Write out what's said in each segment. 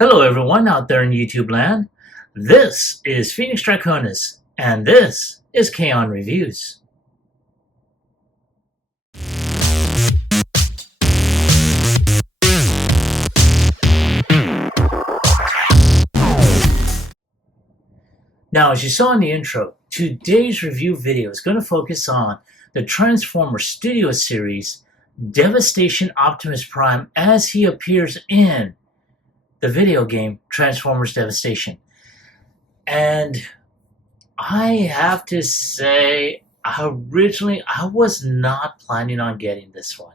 Hello everyone out there in YouTube land. This is Phoenix Draconis, and this is Kaon Reviews. Now, as you saw in the intro, today's review video is going to focus on the Transformers Studio Series Devastation Optimus Prime as he appears in the video game Transformers Devastation. And I have to say, originally I was not planning on getting this one.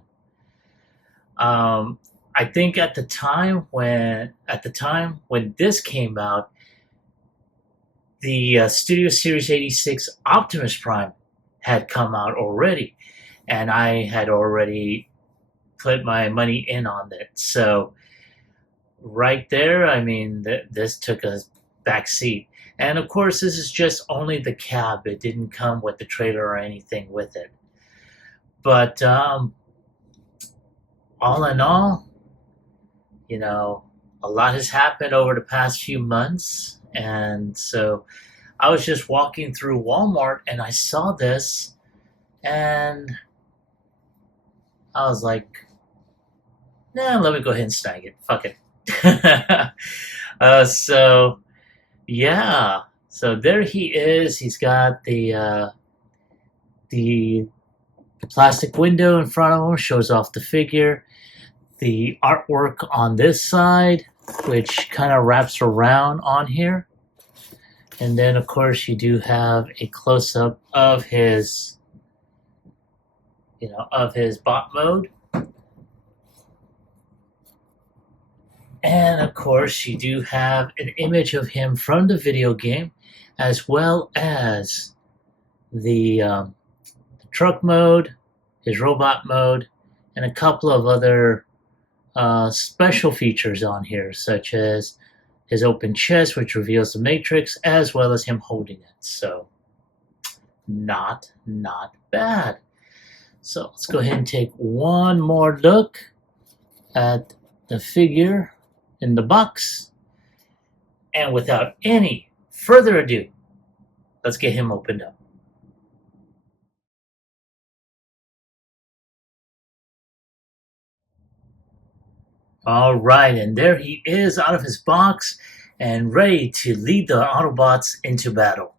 I think at the time when this came out, the Studio Series 86 Optimus Prime had come out already, and I had already put my money in on it. So right there, I mean, this took a back seat. And of course, this is just only the cab. It didn't come with the trailer or anything with it. But all in all, you know, a lot has happened over the past few months. And so I was just walking through Walmart and I saw this and I was like, nah, let me go ahead and snag it. Fuck it. So yeah, so there he is. He's got the plastic window in front of him, shows off the figure. The artwork on this side, which kind of wraps around on here. And then, of course, you do have a close-up of his, of his bot mode. And, of course, you do have an image of him from the video game, as well as the truck mode, his robot mode, and a couple of other special features on here, such as his open chest, which reveals the Matrix, as well as him holding it. So, not bad. So let's go ahead and take one more look at the figure in the box. And without any further ado, let's get him opened up. All right, and there he is out of his box and ready to lead the Autobots into battle.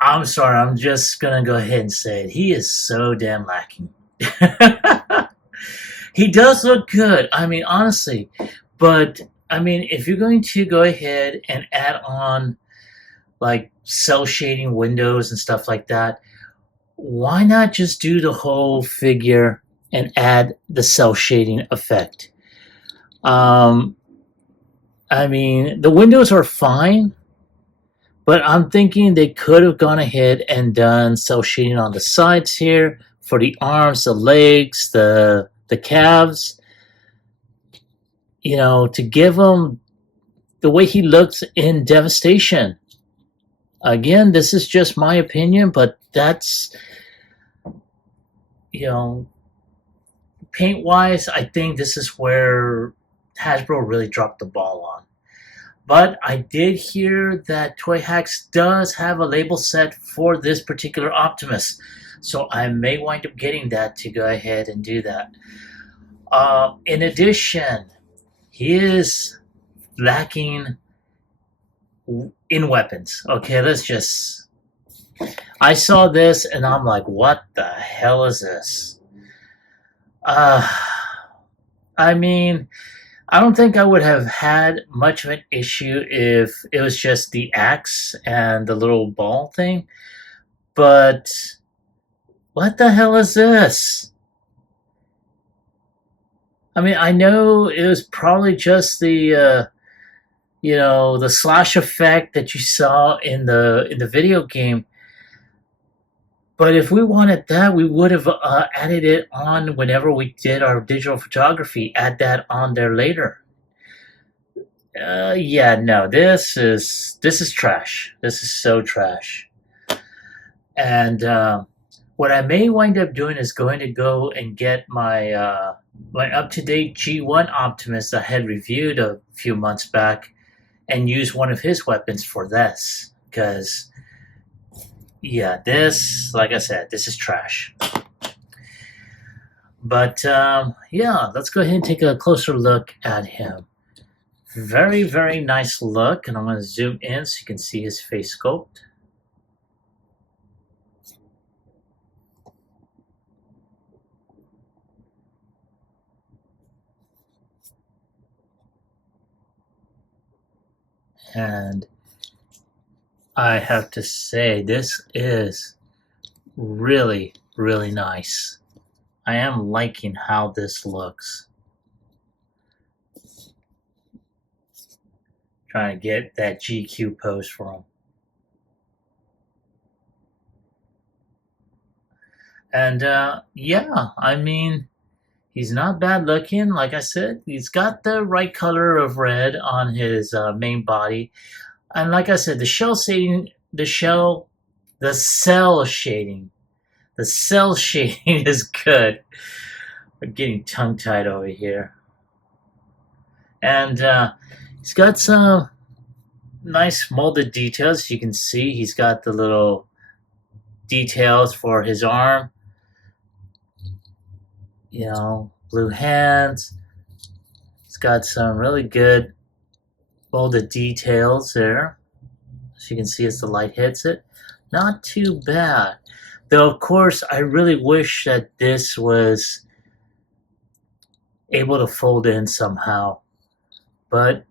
I'm sorry, I'm just gonna go ahead and say it. He is so damn lacking. He does look good, I mean, honestly, but I mean, if you're going to go ahead and add on like cell shading windows and stuff like that, why not just do the whole figure and add the cell shading effect? I mean, the windows are fine, but I'm thinking they could have gone ahead and done cell shading on the sides here for the arms, the legs, the calves, to give him the way he looks in Devastation. Again, this is just my opinion, but that's, paint-wise, I think this is where Hasbro really dropped the ball on. But I did hear that Toy Hacks does have a label set for this particular Optimus, so I may wind up getting that to go ahead and do that. In addition, he is lacking in weapons. Okay, I saw this and I'm like, what the hell is this? I mean, I don't think I would have had much of an issue if it was just the axe and the little ball thing, but what the hell is this? I mean, I know it was probably just the the slash effect that you saw in the video game. But if we wanted that, we would have added it on whenever we did our digital photography. Add that on there later. Yeah, no, this is trash. This is so trash. And what I may wind up doing is going to go and get my my up-to-date G1 Optimus I had reviewed a few months back and used one of his weapons for this. Because, yeah, this, like I said, this is trash. But, yeah, let's go ahead and take a closer look at him. Very, very nice look. And I'm going to zoom in so you can see his face sculpt. And I have to say, this is really, really nice. I am liking how this looks. Trying to get that GQ pose for him. And yeah, I mean, he's not bad looking. Like I said, he's got the right color of red on his main body. And like I said, the cell shading is good. I'm getting tongue-tied over here. And he's got some nice molded details. You can see he's got the little details for his arm. You know, blue hands. It's got some really good molded details there. As you can see as the light hits it. Not too bad. Though, of course, I really wish that this was able to fold in somehow. But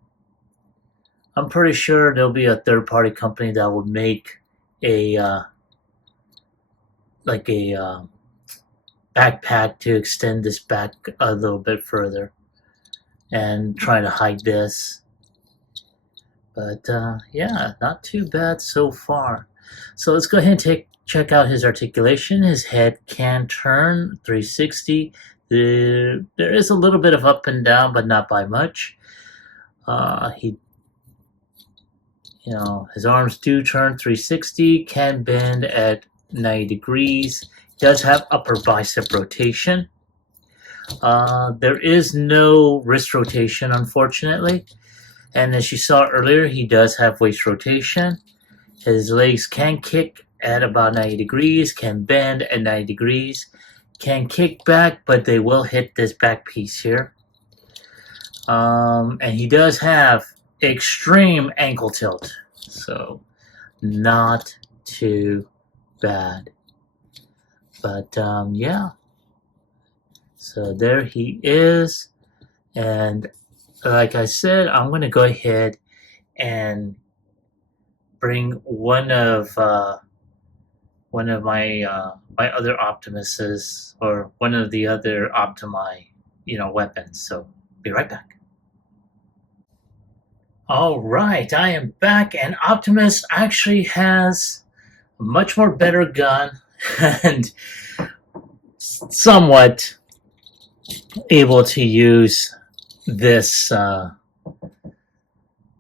I'm pretty sure there'll be a third-party company that will make a backpack to extend this back a little bit further and try to hide this. But yeah, not too bad so far. So let's go ahead and check out his articulation. His head can turn 360. There is a little bit of up and down, but not by much. His arms do turn 360, can bend at 90 degrees. Does have upper bicep rotation. There is no wrist rotation, unfortunately. And as you saw earlier, he does have waist rotation. His legs can kick at about 90 degrees, can bend at 90 degrees, can kick back, but they will hit this back piece here. And he does have extreme ankle tilt, so not too bad. But yeah, so there he is. And like I said, I'm going to go ahead and bring one of my other Optimuses, or one of the other Optimi, weapons. So be right back. All right, I am back, and Optimus actually has a much more better gun and somewhat able to use this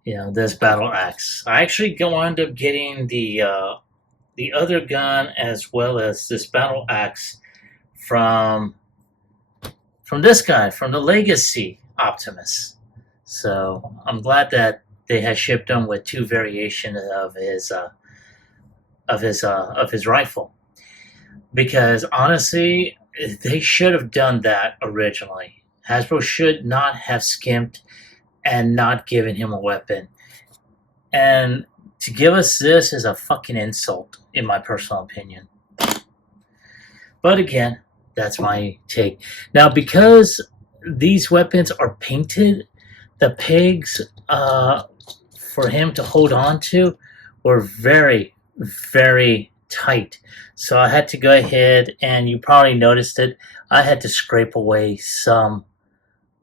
this battle axe. I actually wound up getting the other gun as well as this battle axe from this guy, from the Legacy Optimus. So I'm glad that they had shipped him with two variations of his rifle, because honestly, they should have done that originally. Hasbro should not have skimped and not given him a weapon. And to give us this is a fucking insult, in my personal opinion. But again, that's my take. Now, because these weapons are painted, the pegs for him to hold on to were very, very tight. So I had to go ahead, and you probably noticed it, I had to scrape away some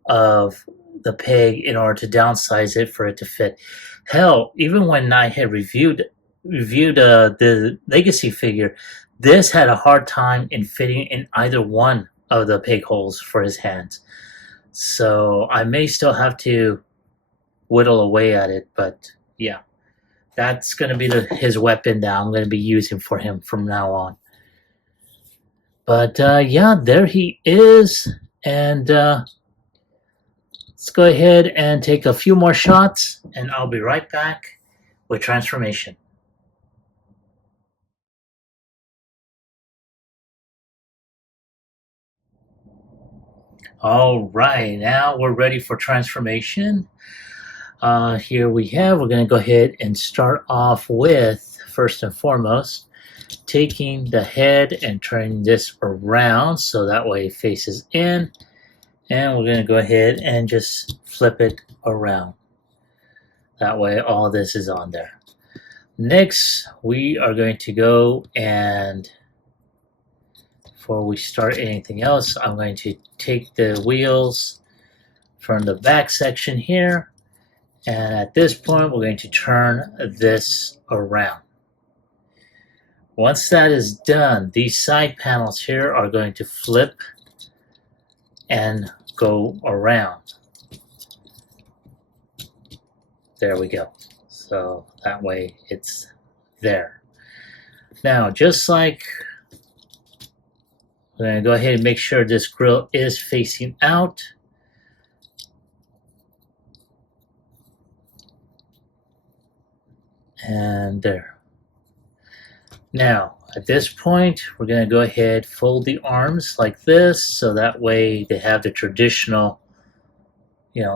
of the peg in order to downsize it for it to fit. Hell, even when I had reviewed the Legacy figure, this had a hard time in fitting in either one of the peg holes for his hands. So I may still have to whittle away at it, but yeah, that's going to be his weapon that I'm going to be using for him from now on. But yeah, there he is. And let's go ahead and take a few more shots, and I'll be right back with transformation. All right, now we're ready for transformation. Here we're going to go ahead and start off with, first and foremost, taking the head and turning this around so that way it faces in. And we're going to go ahead and just flip it around. That way all this is on there. Next, we are going to go and, before we start anything else, I'm going to take the wheels from the back section here. And at this point, we're going to turn this around. Once that is done, these side panels here are going to flip and go around. There we go. So that way it's there. Now, just like, we're going to go ahead and make sure this grill is facing out. And there. Now, at this point, we're going to go ahead, fold the arms like this, so that way they have the traditional,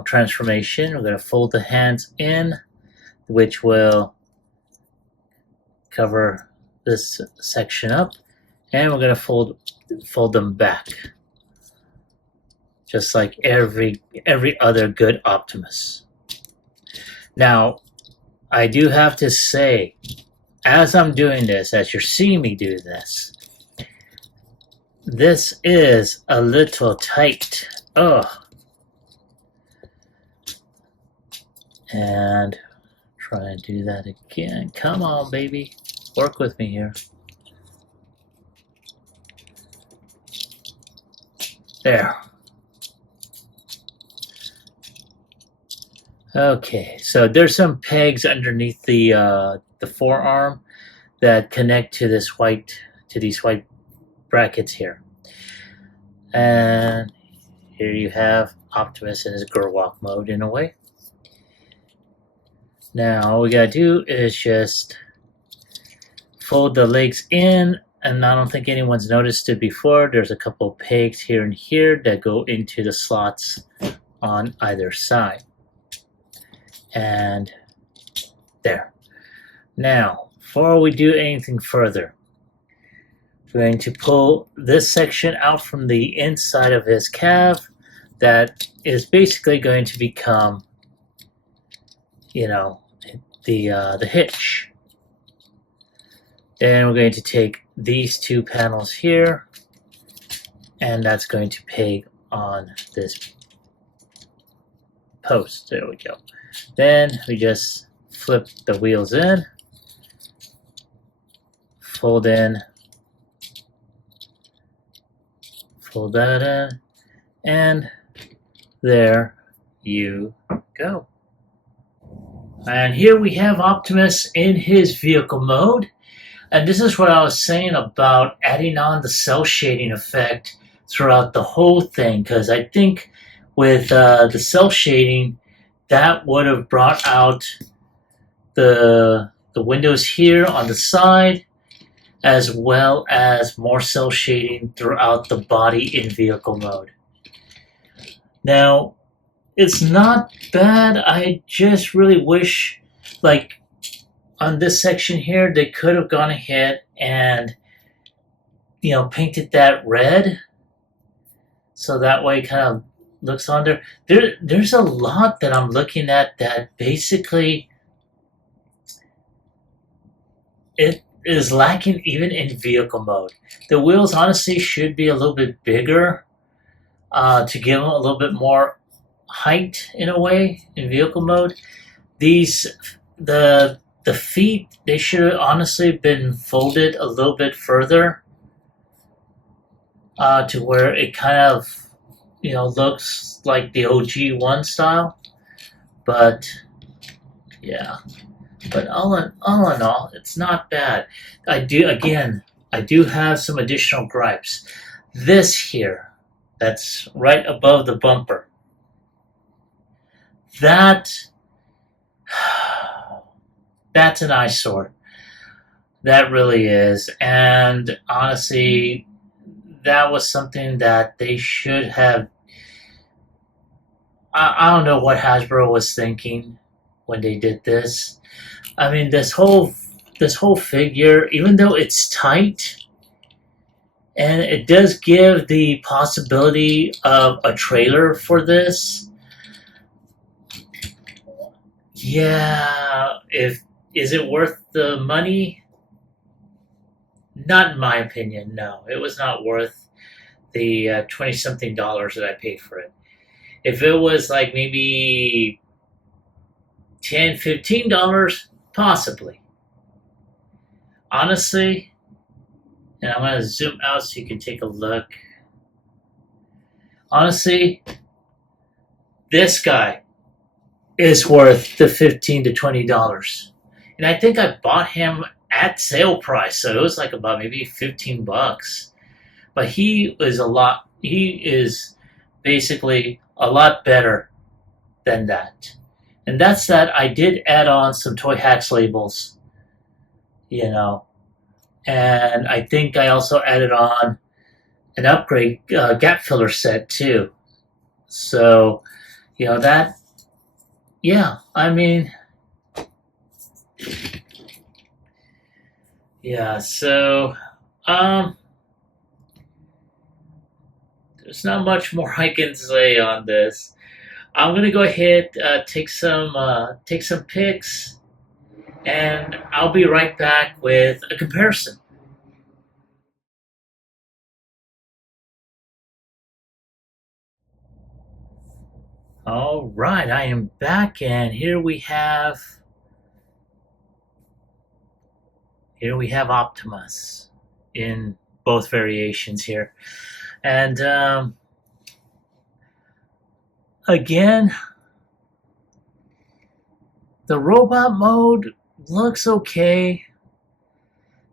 transformation. We're going to fold the hands in, which will cover this section up, and we're going to fold them back, just like every other good Optimus. Now, I do have to say, as I'm doing this, as you're seeing me do this, this is a little tight. Ugh. And try and do that again. Come on, baby. Work with me here. There. Okay, so there's some pegs underneath the forearm that connect to these white brackets here. And here you have Optimus in his Gerwalk mode in a way. Now all we gotta do is just fold the legs in, and I don't think anyone's noticed it before. There's a couple of pegs here and here that go into the slots on either side. And there. Now, before we do anything further, we're going to pull this section out from the inside of his calf that is basically going to become, the hitch. Then we're going to take these two panels here, and that's going to peg on this post. There we go. Then we just flip the wheels in, fold in, fold that in, and there you go. And here we have Optimus in his vehicle mode. And this is what I was saying about adding on the cell shading effect throughout the whole thing, because I think with the cell shading, that would have brought out the windows here on the side, as well as more cell shading throughout the body in vehicle mode. Now, it's not bad. I just really wish, like, on this section here, they could have gone ahead and, painted that red, so that way it kind of looks on there. There's a lot that I'm looking at that basically it is lacking even in vehicle mode. The wheels honestly should be a little bit bigger to give them a little bit more height in a way in vehicle mode. The feet, they should have honestly been folded a little bit further to where it kind of looks like the OG one style. But yeah, but all in all, it's not bad. I do have some additional gripes. This here, that's right above the bumper. That that's an eyesore. That really is. And honestly, that was something that they should have. I don't know what Hasbro was thinking when they did this. I mean, this whole figure, even though it's tight, and it does give the possibility of a trailer for this. Yeah, if is it worth the money? Not in my opinion. No, it was not worth the 20 something dollars that I paid for it. If it was like maybe 10, $15, possibly. Honestly, and I'm going to zoom out so you can take a look. Honestly, this guy is worth the $15 to $20. And I think I bought him at sale price, so it was like about maybe $15. But he is basically a lot better than that. And that's that I did add on some Toy Hacks labels, you know. And I think I also added on an upgrade gap filler set too. So, that, yeah, I mean, yeah, so, there's not much more I can say on this. I'm gonna go ahead, take some pics, and I'll be right back with a comparison. All right, I am back, and here we have Optimus in both variations here, and again, the robot mode looks okay.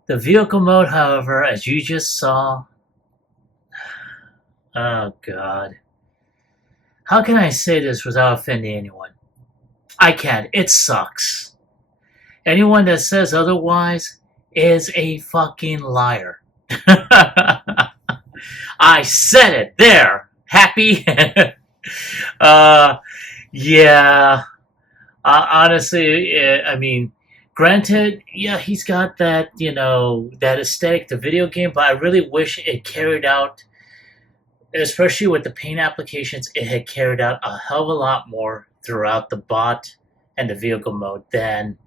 The vehicle mode, however, as you just saw, oh god. How can I say this without offending anyone? I can't. It sucks. Anyone that says otherwise is a fucking liar. I said it. There. Happy? uh, yeah. Honestly, I mean, granted, yeah, he's got that, that aesthetic, the video game, but I really wish it carried out, especially with the paint applications, it had carried out a hell of a lot more throughout the bot and the vehicle mode than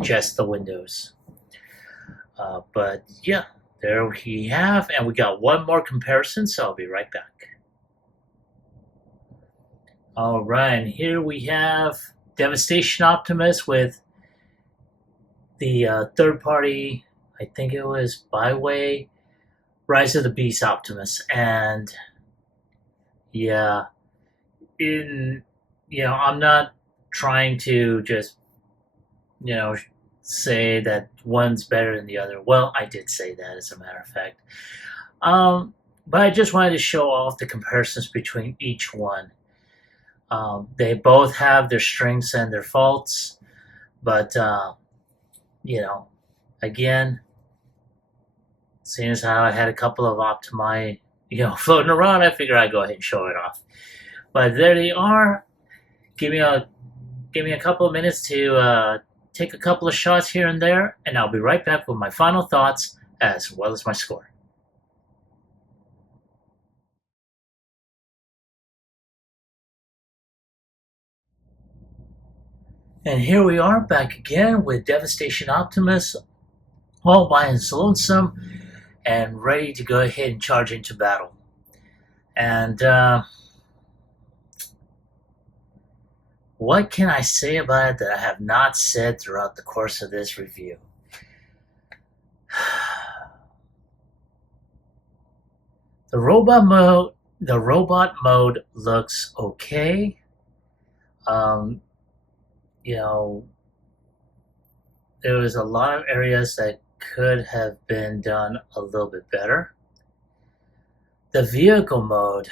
just the windows. But yeah, there we have, and we got one more comparison, so I'll be right back. All right, and here we have Devastation Optimus with the third party, I think it was Byway, Rise of the Beast Optimus, and yeah, I'm not trying to just, say that one's better than the other. Well, I did say that, as a matter of fact. But I just wanted to show off the comparisons between each one. They both have their strengths and their faults, but again, seeing as how I had a couple of Optimi, floating around, I figured I'd go ahead and show it off. But there they are. Give me a couple of minutes to take a couple of shots here and there, and I'll be right back with my final thoughts as well as my score. And here we are back again with Devastation Optimus, all by his lonesome, and ready to go ahead and charge into battle. And what can I say about it that I have not said throughout the course of this review? The robot mode looks okay. There was a lot of areas that could have been done a little bit better. the vehicle mode,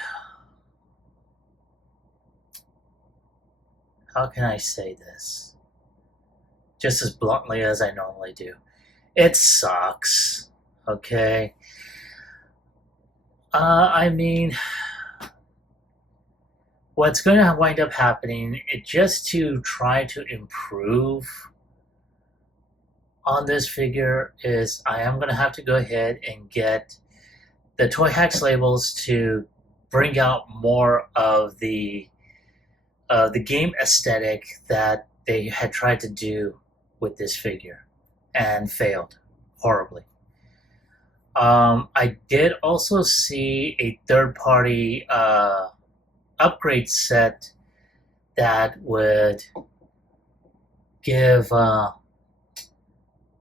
how can I say this just as bluntly as I normally do? It sucks, okay? I mean, what's going to wind up happening, just to try to improve on this figure, is I am going to have to go ahead and get the Toy Hacks labels to bring out more of the game aesthetic that they had tried to do with this figure and failed horribly. I did also see a third-party upgrade set that would give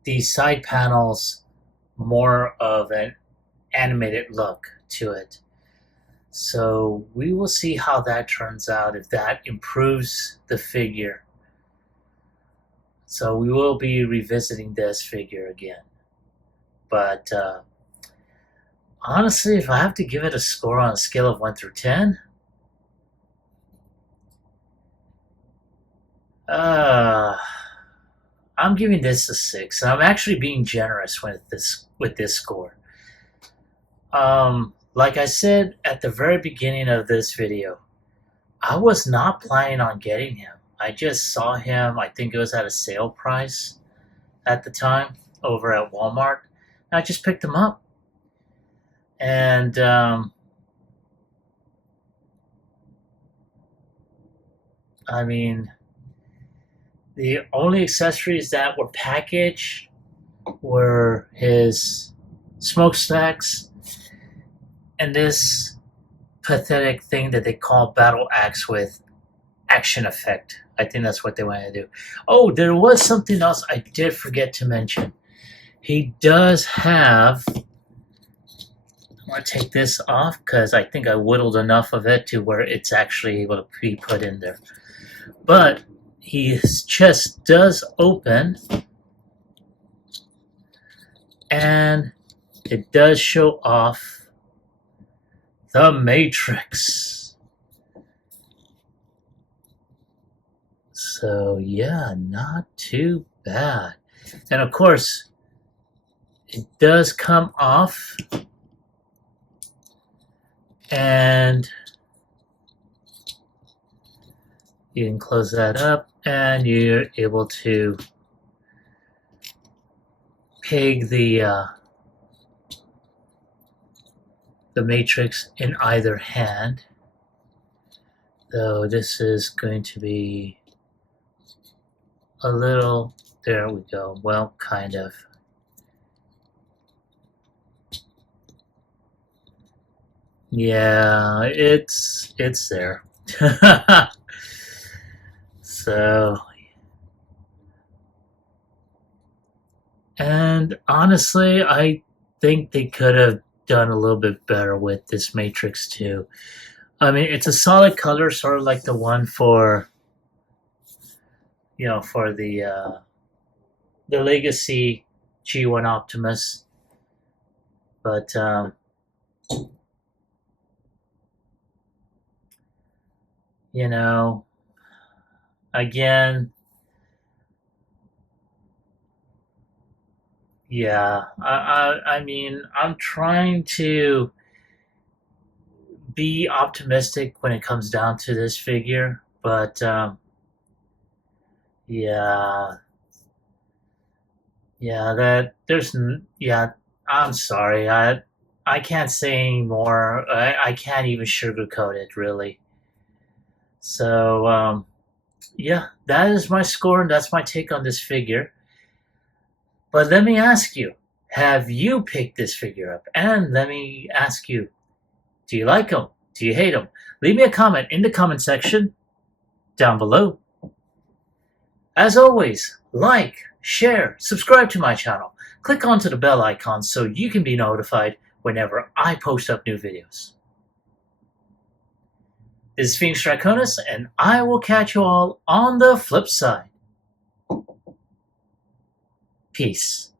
these side panels more of an animated look to it. So we will see how that turns out, if that improves the figure. So we will be revisiting this figure again. But honestly, if I have to give it a score on a scale of 1 through 10, I'm giving this a 6. I'm actually being generous with this score. Like I said at the very beginning of this video, I was not planning on getting him. I just saw him, I think it was at a sale price at the time over at Walmart. And I just picked him up. And I mean, the only accessories that were packaged were his smokestacks and this pathetic thing that they call battle axe with action effect. I think that's what they wanted to do. Oh, there was something else I did forget to mention. He does have... I'm going to take this off because I think I whittled enough of it to where it's actually able to be put in there. But his chest does open, and it does show off the Matrix. So yeah, not too bad. And of course, it does come off, and you can close that up, and you're able to peg the Matrix in either hand. Though this is going to be a little, there we go, well, kind of. Yeah, it's there. So, and honestly, I think they could have done a little bit better with this Matrix too. I mean, it's a solid color, sort of like the one for, for the Legacy G1 Optimus. But again, yeah, I mean, I'm trying to be optimistic when it comes down to this figure, but yeah, I'm sorry, I can't say anymore. I can't even sugarcoat it, really. So yeah, that is my score, and that's my take on this figure. But let me ask you, have you picked this figure up? And let me ask you, do you like him? Do you hate him? Leave me a comment in the comment section down below. As always, like, share, subscribe to my channel. Click onto the bell icon so you can be notified whenever I post up new videos. This is Phoenix Draconis, and I will catch you all on the flip side. Peace.